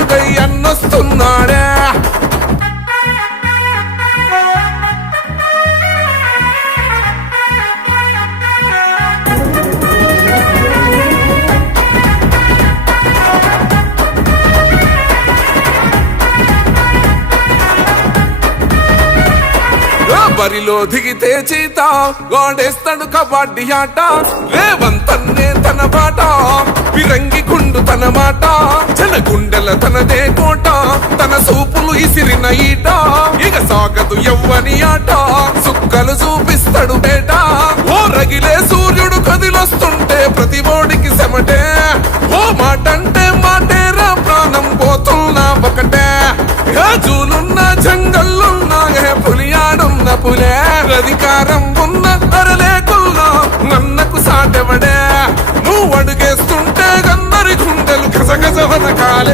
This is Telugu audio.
అడుగై అన్నొస్తున్నాడే. బరిలో దిగితే చీత గోడేస్తాడు కబడ్డీ ఆట. రేవంతన్నే తన బాట పిరంగి గుండు తన మాట. జన గుండెల తనదే కోట తన సూపులు ఇసిరిన ఈట. ఇక సాగదు ఎవ్వని ఆట సుక్కలు చూపిస్తాడు బేట. ఓ రగిలే సూర్యుడు కదిలొస్తుంటే ప్రతి ఓడికి సెమటే. ఓ మాటంటే మాటేరా ప్రాణం పోతున్నా ఒకటే. గాజులున్న జంగల్లున్నా పులియాడున్న పులే. అధికారం ఉన్న అరలేకున్నా నన్నకు సాటెవడే. నువ్వు అడుగేస్తుంటే గన్నరి గుండెలు గజగజ వనకాలే.